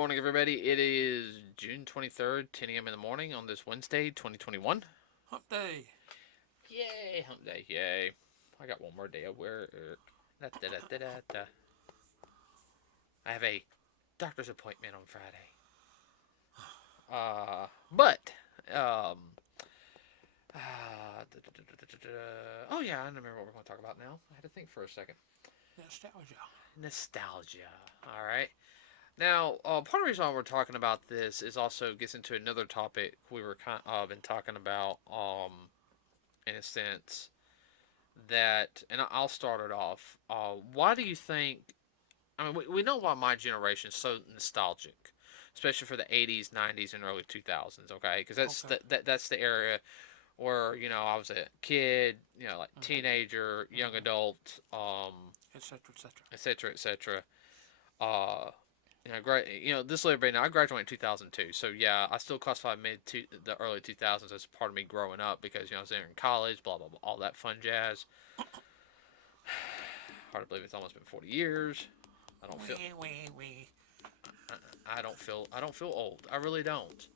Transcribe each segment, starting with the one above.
morning, everybody. It is June 23rd, 10 a.m. in the morning on this Wednesday, 2021. Hump day. Yay, hump day, yay. I got one more day of work. Da, da, da, da, da, da. I have a doctor's appointment on Friday. But, um, oh yeah, I remember what we're going to talk about now. I had to think for a second. Nostalgia. Nostalgia. All right. Now, part of the reason why we're talking about this is also gets into another topic we were been talking about, in a sense that, and I'll start it off. Why do you think? I mean, we know why my generation is so nostalgic, especially for the '80s, '90s, and early 2000s. Okay, because Okay. that's the area where I was a kid, like Mm-hmm. teenager, young Mm-hmm. adult, Etc. Etc. etc. etc. Uh, this little bit now. I graduated in 2002, so yeah, I still classify the early 2000s as part of me growing up because I was there in college, blah blah blah, all that fun jazz. Hard to believe it's almost been 40 years. I don't feel Wee. I don't feel old. I really don't.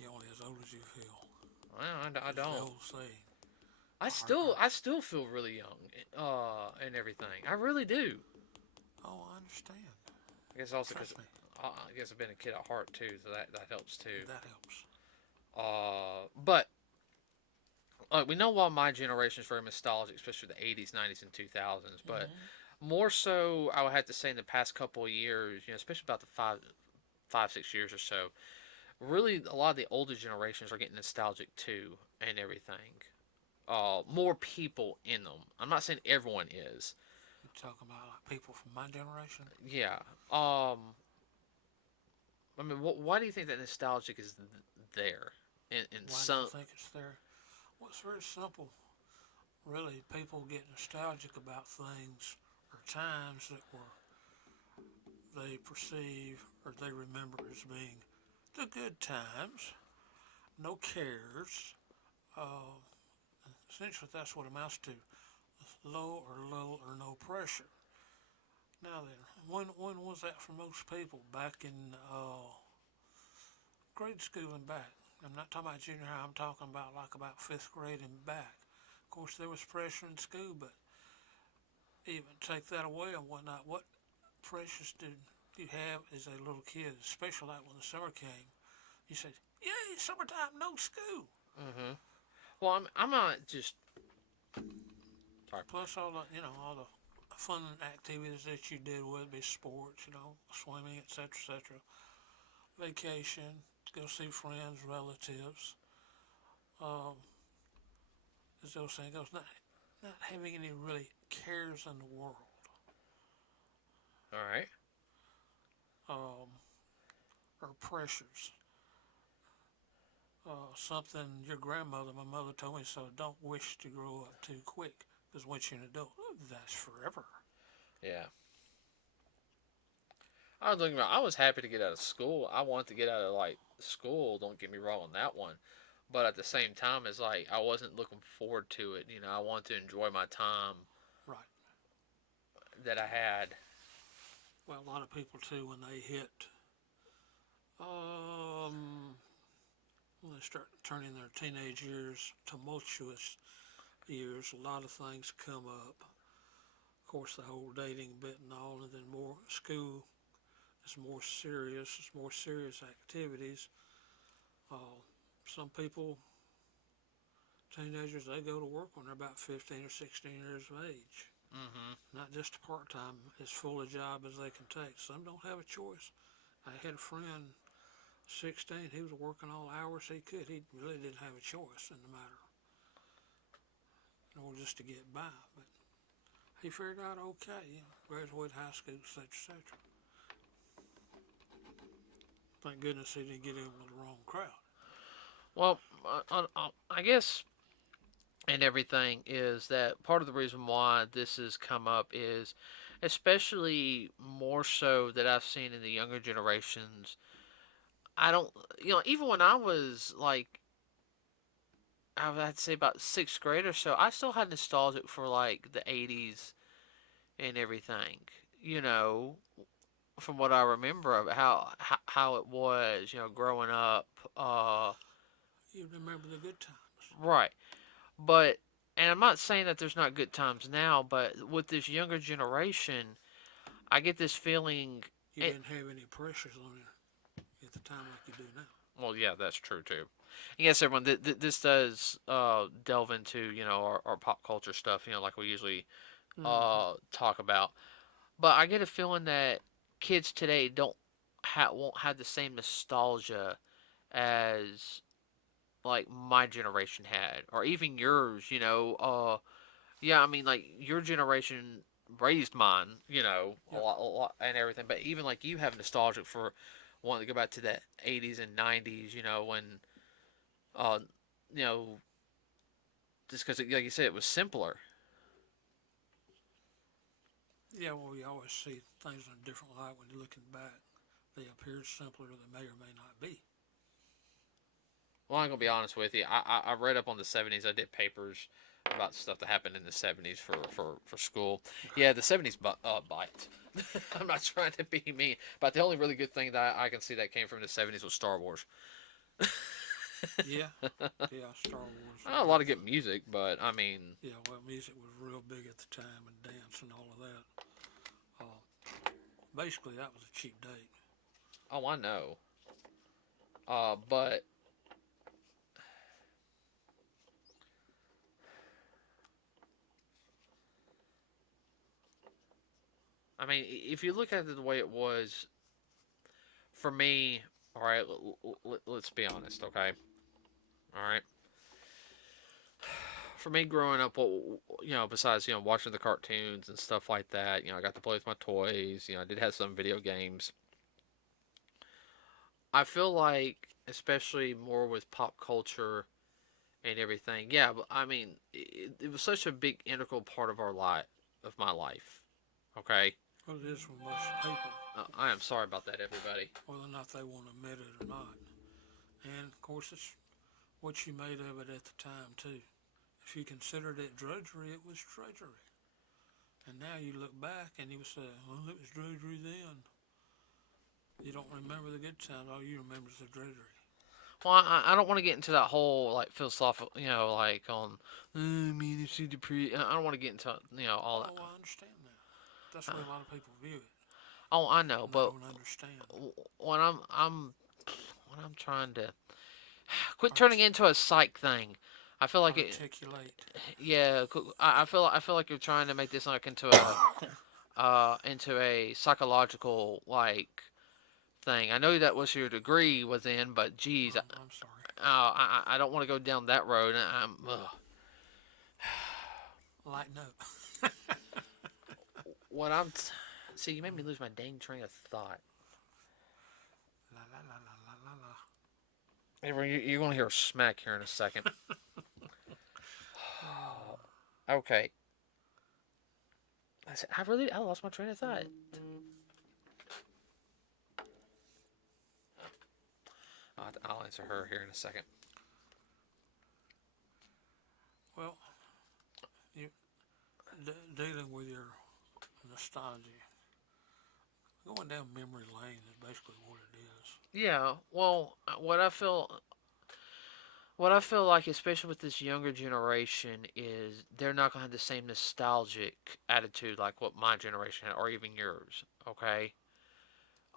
You're only as old as you feel. I Is the don't. old saying. I still feel really young, and everything. I really do. Oh, I understand. I guess also because Trust me. I guess I've been a kid at heart too, so that helps too. That helps. But we know why my generation is very nostalgic, especially the '80s, '90s, and 2000s. But Mm-hmm. more so, I would have to say in the past couple of years, especially about the 6 years or so, really a lot of the older generations are getting nostalgic too, and everything. More people in them. I'm not saying everyone is. You're talking about like people from my generation. Yeah. I mean, why do you think that nostalgic is there? In Why do I some. think it's there? Well, it's very simple. Really, people get nostalgic about things or times that were they perceive or they remember as being the good times. No cares. Uh, Essentially, that's what it amounts to. Low or little or no pressure. Now then, when was that for most people? Back in grade school and back. I'm not talking about junior high. I'm talking about like about fifth grade and back. Of course, there was pressure in school, but even take that away and whatnot, what pressures did you have as a little kid, especially like when the summer came? You said, "Yay, summertime, no school." Mm-hmm. Well, I'm not just. Sorry. Plus all the fun activities that you did, whether it be sports, swimming, etc., etc. Vacation, go see friends, relatives. Um, as those saying goes, not having any really cares in the world, All right. um, or pressures. Something your grandmother, my mother told me, so don't wish to grow up too quick, because once you're an adult, that's forever. Yeah. I was looking about. I was happy to get out of school. I wanted to get out of school. Don't get me wrong on that one, but at the same time, it's like I wasn't looking forward to it. I wanted to enjoy my time Right. that I had. Well, a lot of people too, um, when they start turning their teenage years tumultuous years, a lot of things come up. Of course, the whole dating bit and all, and then more school is more serious. It's more serious activities. Uh, some people, teenagers, they go to work when they're about 15 or 16 years of age. Mm-hmm. Not just part time, as full a job as they can take. Some don't have a choice. I had a friend, 16, he was working all hours he could. He really didn't have a choice in the matter, in order just to get by. But he figured out okay, graduated high school, etc., etc. Thank goodness he didn't get in with the wrong crowd. Well, I guess and everything is that part of the reason why this has come up is especially more so that I've seen in the younger generations. I don't, even when I was like, I would have to say about sixth grade or so, I still had nostalgic for like the '80s and everything. You know, from what I remember of it, how it was, growing up. You remember the good times. Right. But and I'm not saying that there's not good times now, but with this younger generation, I get this feeling. You didn't have any pressures on you at the time like you do now. Well, yeah, that's true too. And yes, everyone, this does delve into our pop culture stuff, like we usually Mm-hmm. talk about. But I get a feeling that kids today don't won't have the same nostalgia as like my generation had, or even yours. Yeah, I mean, like your generation raised mine, Yep. a lot, and everything. But even like you have nostalgic for wanting to go back to that '80s and '90s, when, uh, you know, just because, like you said, it was simpler. Yeah, well, you always see things in a different light when you're looking back. They appear simpler, they may or may not be. Well, I'm gonna be honest with you. I read up on the '70s. I did papers about stuff that happened in the '70s for school. Yeah, the '70s bite. I'm not trying to be mean, but the only really good thing that I can see that came from the '70s was Star Wars. Yeah, yeah, Star Wars was Not a lot big of good thing. music, but I mean, Yeah, well, music was real big at the time and dance and all of that. Basically, that was a cheap date. oh, I know. But I mean, if you look at it the way it was for me, all right, let's be honest, okay? All right. For me growing up, besides watching the cartoons and stuff like that, I got to play with my toys. I did have some video games. I feel like, especially more with pop culture and everything, yeah. But I mean, it was such a big integral part of of my life. Okay, Well, it is for most people, I am sorry about that, everybody. whether or not they want to admit it or not. And of course, it's what you made of it at the time too. If you considered it drudgery, it was drudgery. And now you look back and you would say, well, it was drudgery then. You don't remember the good times. All you remember is the drudgery. Well, I don't want to get into that whole like philosophical, like on, I mean, it's I don't want to get into all that. Oh, I understand that. That's the way a lot of people view it. Oh, I know, And they but don't understand. when when I'm trying to quit turning Art- into a psych thing. I feel like it. articulate. Yeah, I feel like you're trying to make this like into a psychological like thing. I know that was your degree was in, but geez, I'm sorry. I don't want to go down that road. Lighten up. What I'm see, you made me lose my dang train of thought. La la la la la la la. You're going to hear a smack here in a second. Okay. I lost my train of thought. I'll answer her here in a second. Well, you dealing with your nostalgia, going down memory lane is basically what it is. Yeah, well, what I feel like, especially with this younger generation, is they're not gonna have the same nostalgic attitude like what my generation had, or even yours. Okay.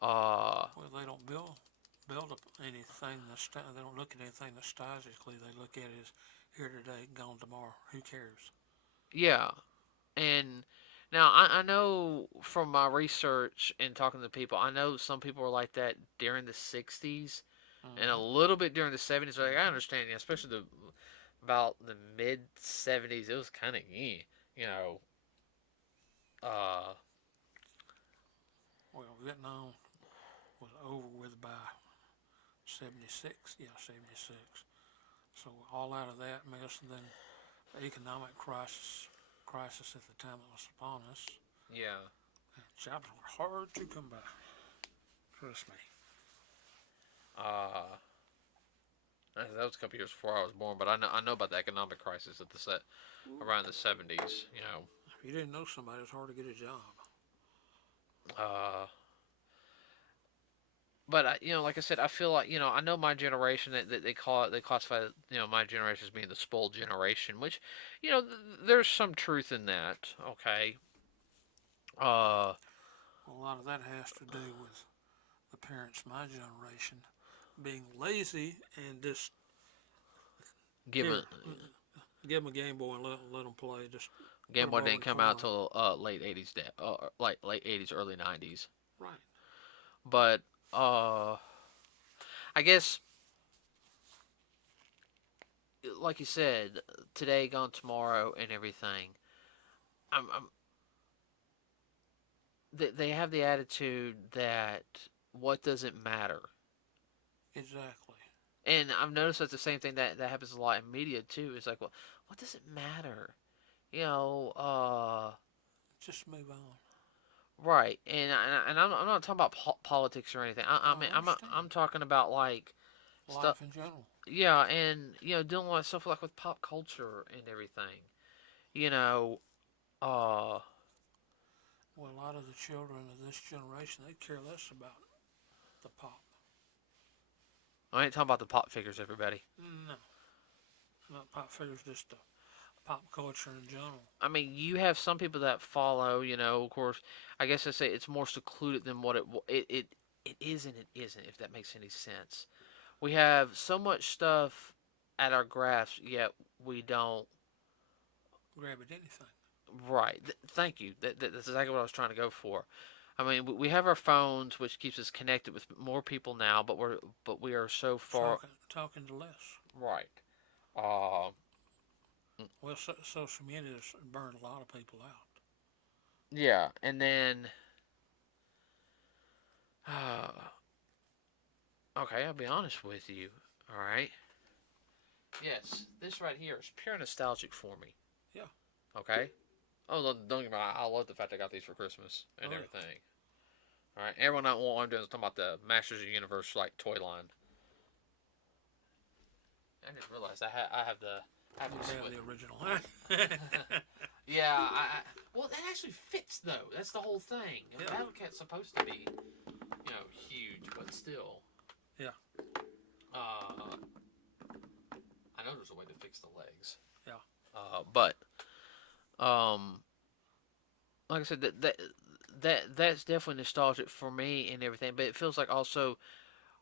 Uh, Well, they don't build up anything. They don't look at anything nostalgically. They look at it as here today, gone tomorrow. Who cares? yeah, and now I know from my research and talking to people, I know some people were like that during the '60s and a Mm-hmm. little bit during the '70s. Like I understand, especially about the mid '70s, it was kind of you know. Uh, Well, Vietnam was over with by 76. Yeah, 76. So all out of that mess, and then the economic crisis at the time it was upon us. yeah. Jobs were hard to come by. Trust me. Uh, that was a couple years before I was born, but I know about the economic crisis at the set around the '70s. If you didn't know somebody, it's hard to get a job. Uh, but like I said, I feel like I know my generation that they classify my generation as being the spoiled generation, which there's some truth in that. Okay, uh, A lot of that has to do with the parents my generation being lazy and just given here, give them a Game Boy and let them play. Just put Game them Boy over in didn't the come out corner. till late '80s, like late '80s, early '90s. Right. But I guess like you said, today gone tomorrow and everything. I'm they have the attitude that what does it matter? Exactly. And I've noticed that's the same thing that happens a lot in media too. It's like, well, what does it matter? You know, Just move on. right. And I'm not talking about politics or anything. I I mean, understand. I'm talking about like stuff. Life in general. Yeah, and doing a lot of stuff like with pop culture and everything. You know, uh, Well, a lot of the children of this generation, they care less about the pop. I ain't talking about the pop figures, everybody. No, not pop figures, just the pop culture in general. I mean, you have some people that follow. Of course, I guess I say it's more secluded than what it is and it isn't. If that makes any sense, we have so much stuff at our grasp, yet we don't. Grab at anything. Right. Thank you. That's exactly what I was trying to go for. I mean, we have our phones, which keeps us connected with more people now, but we are so far. Talking to less. Right. Uh, Well, social media has burned a lot of people out. yeah, and then uh, okay, I'll be honest with you. All right. Yes, this right here is pure nostalgic for me. Yeah. Okay. Oh, don't get me wrong. I love the fact I got these for Christmas and Oh yeah. everything. All right. Everyone, what I'm doing is talking about the Masters of the Universe like toy line. I didn't realize I have the I have You the have Switch. the original. Yeah. Well, that actually fits though. That's the whole thing. I mean, Yeah. Battle Cat's supposed to be huge, but still. Yeah. Uh, I know there's a way to fix the legs. Yeah. But um, like I said, that's definitely nostalgic for me and everything. But it feels like also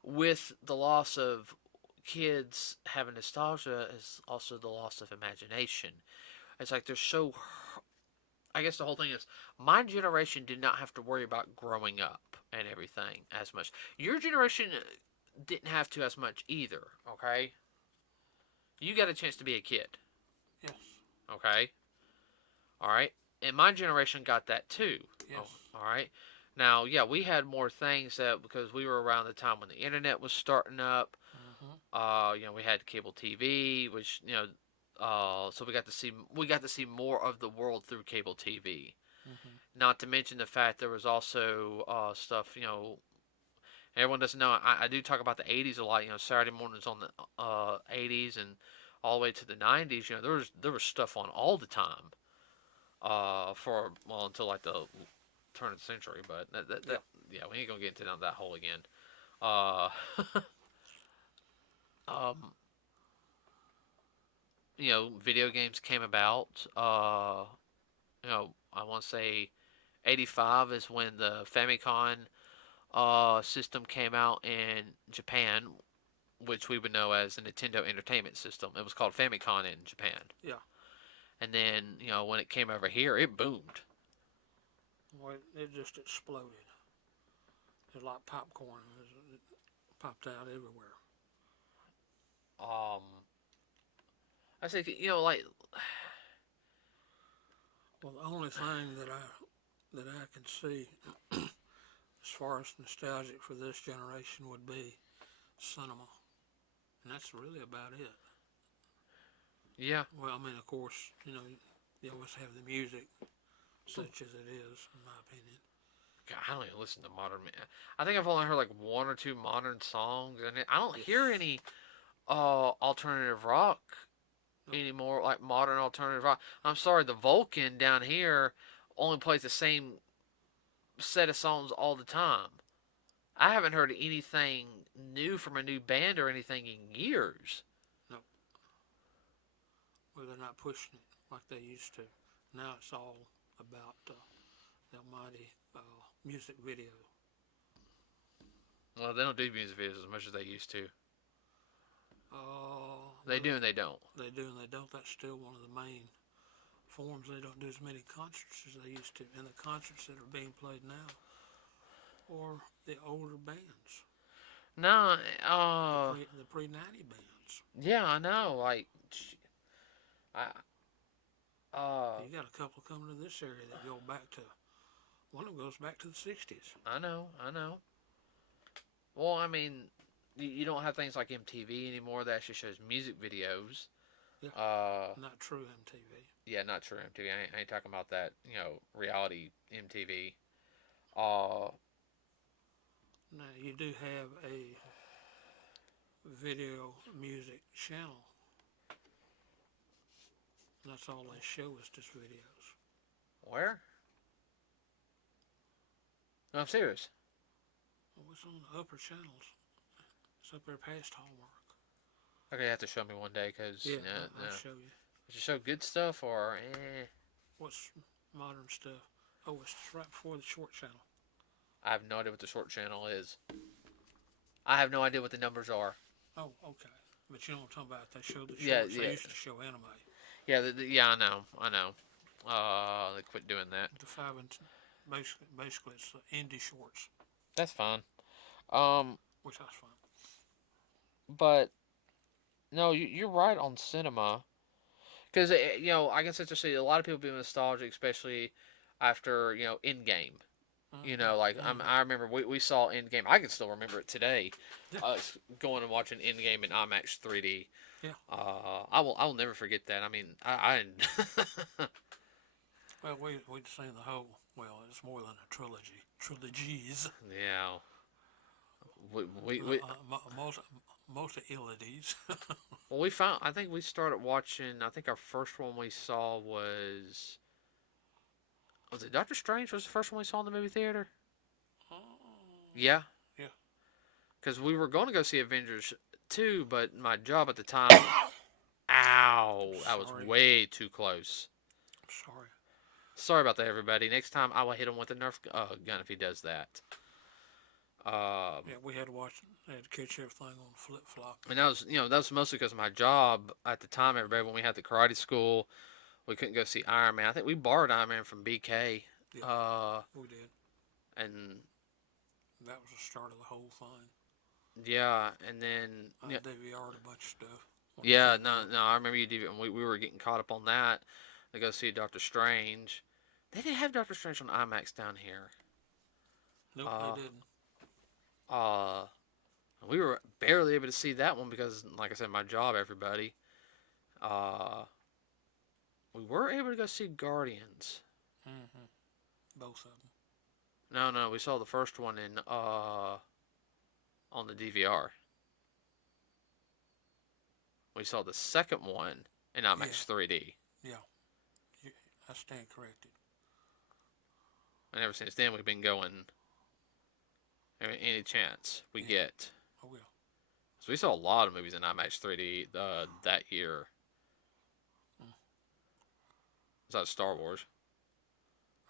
with the loss of kids having nostalgia is also the loss of imagination. It's like they're so. I guess the whole thing is my generation did not have to worry about growing up and everything as much. Your generation didn't have to as much either. Okay, you got a chance to be a kid. Yes. Okay, all right, and my generation got that too. Yes. Oh, all right. Now, yeah, we had more things that because we were around the time when the internet was starting up. Mm-hmm. We had cable TV, which so we got to see more of the world through cable TV. Mm-hmm. Not to mention the fact there was also stuff. Everyone doesn't know. I do talk about the '80s a lot. Saturday mornings on the '80s and all the way to the '90s. There was stuff on all the time. For until like the turn of the century, but Yeah. yeah, we ain't gonna get into that hole again. Uh, um, video games came about. I want to say '85 is when the Famicom system came out in Japan, which we would know as the Nintendo Entertainment System. It was called Famicom in Japan. Yeah. And then, when it came over here, it boomed. Well, it just exploded. It's like popcorn. It popped out everywhere. Um, I say, like, Well, the only thing that I can see as far as nostalgic for this generation would be cinema, and that's really about it. yeah. Well, I mean, of course, you always have the music, such as it is, in my opinion. God, I don't even listen to modern. I think I've only heard like one or two modern songs, and I don't Yes. hear any alternative rock Nope. anymore, like modern alternative rock. I'm sorry, the Vulcan down here only plays the same set of songs all the time. I haven't heard anything new from a new band or anything in years. No, well, they're not pushing it like they used to. Now it's all about the almighty music video. Well, they don't do music videos as much as they used to. They Well, do and they don't. they do and they don't. That's still one of the main forms. They don't do as many concerts as they used to. And the concerts that are being played now are the older bands, No, the pre 90 bands. yeah, I know. Like, I, uh, You got a couple coming to this area that go back to, one of them goes back to the 60s. I know. Well, I mean, you don't have things like MTV anymore that actually shows music videos. Yeah, Uh, not true MTV. yeah, not true MTV. I ain't talking about that. Reality MTV. Uh, Now, you do have a video music channel. And that's all they show is just videos. where? No, I'm serious. Oh, it's on the upper channels. It's up there past Hallmark. Okay, you have to show me one day because Yeah, I'll show you. Does it show good stuff or eh? What's modern stuff? Oh, it's right before the short channel. I have no idea what the short channel is. I have no idea what the numbers are. Oh, okay. But you know what I'm talking about. They show the Yeah, shorts. yeah, They used to show anime. yeah, yeah. I know. They quit doing that. The 5 and basically it's indie shorts, That's fine. Um, which that's fine. but no, you're right on cinema because I guess it's just a lot of people be nostalgic, especially after Endgame. Like I remember we saw Endgame. I can still remember it today. Yeah. Going and watching Endgame in IMAX 3D. Yeah. I will never forget that. I mean, I Well, we'd seen the whole. Well, it's more than a trilogy. Trilogies. yeah. Multi illities. Well, we found. I think we started watching. I think our first one we saw was it Doctor Strange? Was the first one we saw in the movie theater? Yeah. Yeah. Because we were going to go see Avengers 2, but my job at the time. Ow! That was Sorry. way too close. Sorry. Sorry about that, everybody. Next time I will hit him with a Nerf gun if he does that. Yeah, we had to watch. They had to catch everything on flip flop. And that was mostly because of my job at the time. Everybody, when we had the karate school, we couldn't go see Iron Man. I think we borrowed Iron Man from BK. Yeah, we did. And that was the start of the whole thing. yeah, and then I DVR'd a bunch of stuff. Yeah, no, I remember you did, and we were getting caught up on that to go see Doctor Strange. They didn't have Doctor Strange on IMAX down here. Nope, they didn't. We were barely able to see that one because, like I said, my job, everybody. We were able to go see Guardians. Mm-hmm. Both of them. No, we saw the first one on the DVR. We saw the second one in IMAX 3D. Yeah, I stand corrected. And ever since then, we've been going any chance we get. Oh, yeah. So we saw a lot of movies in IMAX 3D that year. Besides Star Wars.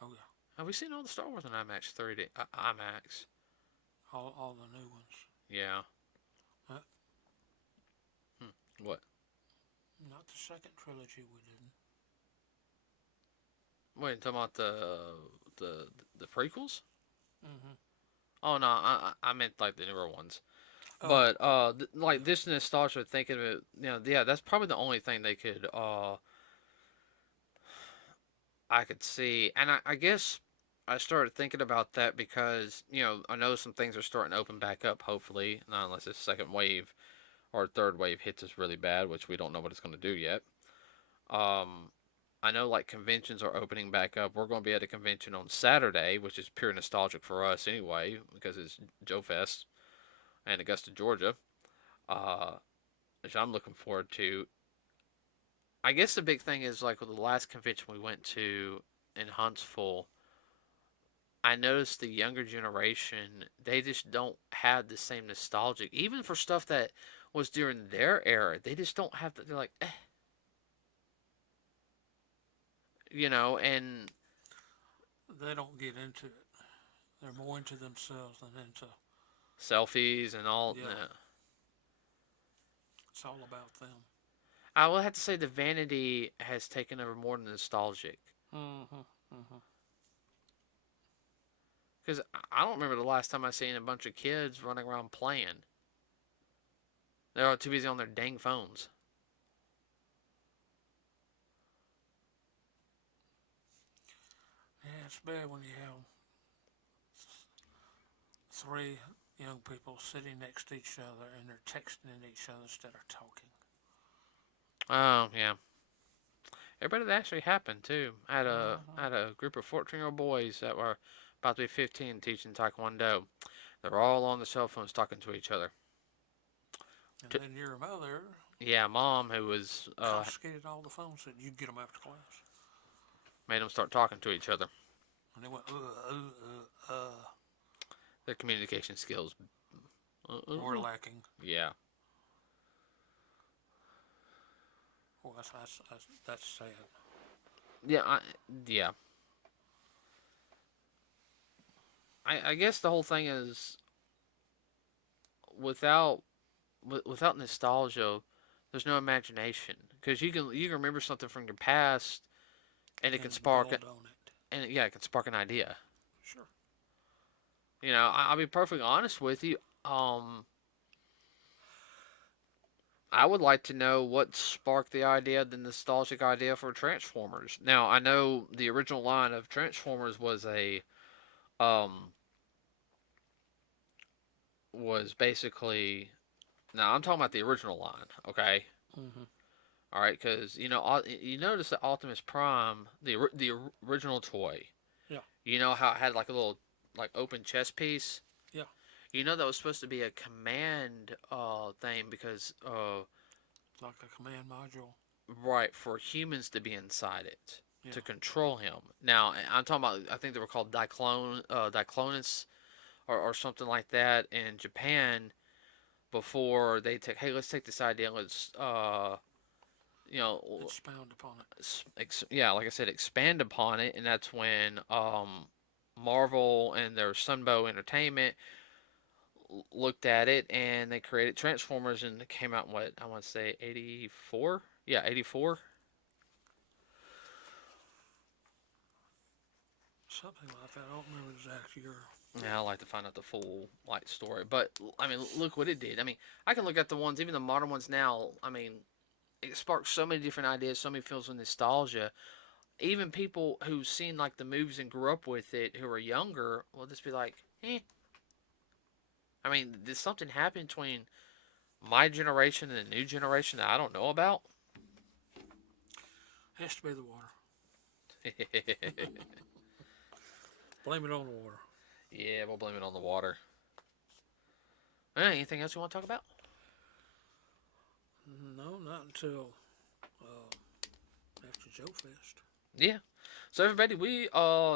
Oh, yeah. Have we seen all the Star Wars in IMAX 3D? IMAX. All the new ones. Yeah. What? Not the second trilogy we didn't. Wait, talking about the prequels? Mm-hmm. Oh no, I meant like the newer ones. Oh. But like this nostalgia, thinking of it, yeah, that's probably the only thing they could I could see, and I guess I started thinking about that because I know some things are starting to open back up. Hopefully, not unless this second wave or third wave hits us really bad, which we don't know what it's going to do yet. I know like conventions are opening back up. We're going to be at a convention on Saturday, which is pure nostalgic for us anyway, because it's Joe Fest in Augusta, Georgia, which I'm looking forward to. I guess the big thing is like with the last convention we went to in Huntsville, I noticed the younger generation, they just don't have the same nostalgic, even for stuff that was during their era. They just don't have the, they're like, and They don't get into it. They're more into themselves than into, selfies and all. yeah, Nah. it's all about them. I will have to say the vanity has taken over more than the nostalgic. Mm-hmm. Mm-hmm. Because I don't remember the last time I seen a bunch of kids running around playing. They're all too busy on their dang phones. Yeah, it's bad when you have three young people sitting next to each other and they're texting each other instead of talking. Oh yeah, everybody that actually happened too. I Mm-hmm. had a group of 14-year-old boys that were about to be 15 teaching Taekwondo. They were all on the cell phones talking to each other. And then your mother Yeah, mom who was confiscated all the phones, said you get them after class. made them start talking to each other. And they went, Their communication skills. we're lacking. Yeah. Well, that's sad. Yeah. Yeah. I guess the whole thing is without without nostalgia, there's no imagination because you can remember something from your past and it can And spark build on it. and yeah, it can spark an idea. Sure. I'll be perfectly honest with you. Um, I would like to know what sparked the nostalgic idea for Transformers. Now I know the original line of Transformers um was basically now I'm talking about the original line, okay? Mm-hmm. All right, because you notice that Optimus Prime, the original toy, Yeah. you know how it had like a little like open chest piece. Yeah. You know that was supposed to be a command thing because Like a command module. right for humans to be inside it Yeah. to control him. Now I'm talking about I think they were called Diclonus or something like that in Japan before they take hey let's take this idea let's you know Expound upon it. yeah, like I said, expand upon it, and that's when Marvel and their Sunbow Entertainment looked at it and they created Transformers, and it came out in what I want to say 84. Yeah, 84. Something like that. I don't remember the exact year. Yeah, I'd like to find out the full like story, but I mean, look what it did. I mean, I can look at the ones, even the modern ones now. I mean, it sparks so many different ideas, so many feels of nostalgia. Even people who've seen like the movies and grew up with it, who are younger, will just be like, eh. I mean, did something happen between my generation and the new generation that I don't know about? Has to be the water. Blame it on the water. Yeah, we'll blame it on the water. Anything else you want to talk about? No, not until after Joe Fest. Yeah. So everybody, we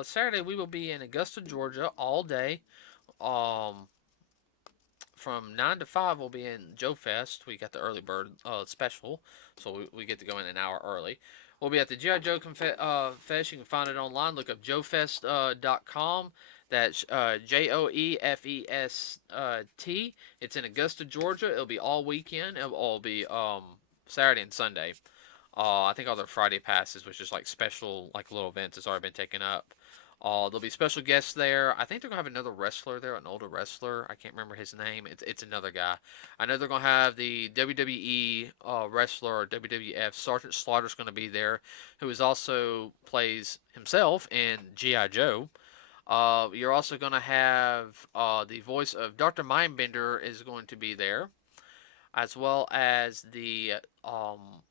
Saturday we will be in Augusta, Georgia all day. Um, from 9 to 5 we'll be in Joe Fest. We got the early bird special, so we get to go in an hour early. We'll be at the GI Joe Fest. You can find it online. Look up joefest.com. That's JOEFEST. It's in Augusta, Georgia. It'll be all weekend. It'll all be Saturday and Sunday. I think all their Friday passes, which is like special, like little events, has already been taken up. There'll be special guests there. I think they're gonna have another wrestler there, an older wrestler. I can't remember his name. It's another guy. I know they're gonna have the WWE wrestler or WWF Sergeant Slaughter's gonna be there, who is also plays himself in GI Joe. You're also gonna have the voice of Dr. Mindbender is going to be there, as well as the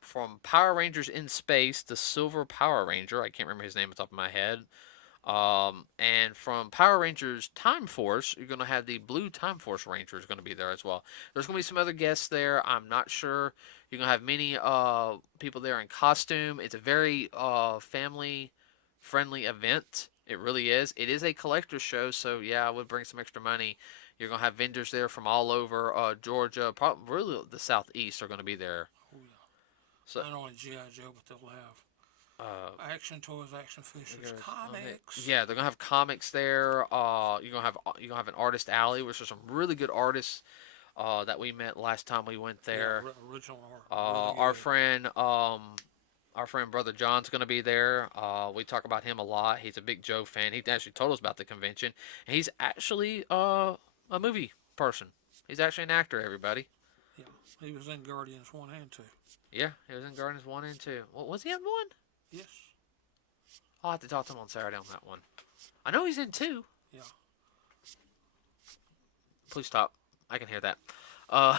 from Power Rangers in Space, the Silver Power Ranger. I can't remember his name off the top of my head. And from Power Rangers Time Force, you're going to have the Blue Time Force Ranger is going to be there as well. There's going to be some other guests there. I'm not sure. You're going to have many people there in costume. It's a very family friendly event. It really is. It is a collector's show, so yeah, I would bring some extra money. You're gonna have vendors there from all over Georgia, probably really the southeast are gonna be there. Oh yeah. So, Not only GI Joe, but they'll have uh, action toys, action figures, comics. yeah, they're gonna have comics there. You're gonna have an artist alley, which are some really good artists that we met last time we went Yeah, there. original art, Uh, really our good. friend our friend Brother John's gonna be there. We talk about him a lot. He's a big Joe fan. He actually told us about the convention, and he's actually a movie person. He's actually an actor. Everybody. Yeah, he was in Guardians 1 and 2. Yeah, he was in Guardians 1 and 2. What was he in 1? Yes. I'll have to talk to him on Saturday on that one. I know he's in 2. Yeah. Please stop. I can hear that. Uh,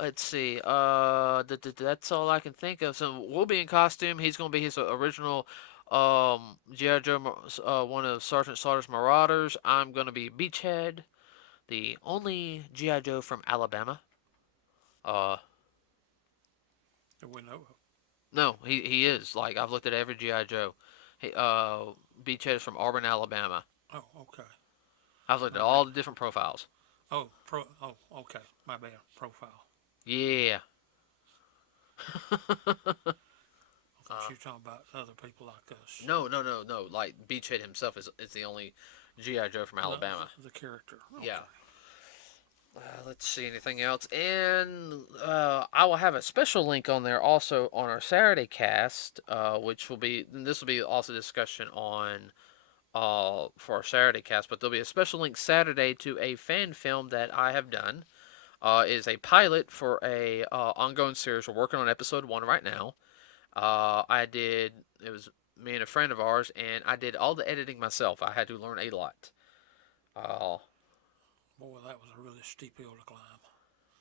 let's see. That's all I can think of. So we'll be in costume. He's gonna be his original GI Joe, one of Sergeant Slaughter's Marauders. I'm gonna be Beachhead, the only GI Joe from Alabama. Uh, That we know of. no, he is. Like I've looked at every GI Joe. He Beachhead is from Auburn, Alabama. Oh, okay. I've looked My at all bad. the different profiles. Oh, okay. My bad. Profile. Yeah. I thought you were talking about other people like us. No. Like Beachhead himself is the only GI Joe from Alabama. The character. Okay. Yeah. Let's see anything else, and I will have a special link on there also on our Saturday cast, which will be this will be also discussion on for our Saturday cast, but there'll be a special link Saturday to a fan film that I have done. It is a pilot for a ongoing series. We're working on episode 1 right now. It was me and a friend of ours, and I did all the editing myself. I had to learn a lot. Uh, Boy, that was a really steep hill to climb.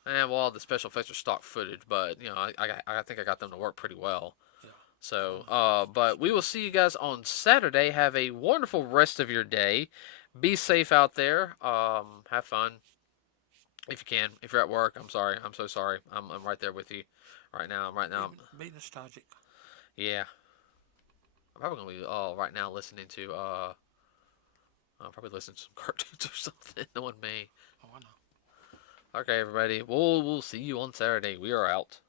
and well, the special effects are stock footage, but you know, I think I got them to work pretty well. Yeah. So, but we will see you guys on Saturday. Have a wonderful rest of your day. Be safe out there. Have fun if you can. If you're at work, I'm sorry. I'm so sorry. I'm right there with you right now. Right now, Be nostalgic. yeah. I'm probably gonna be right now listening to I'll probably listen to some cartoons or something. No one may. Oh, I know. Okay, everybody. We'll see you on Saturday. We are out.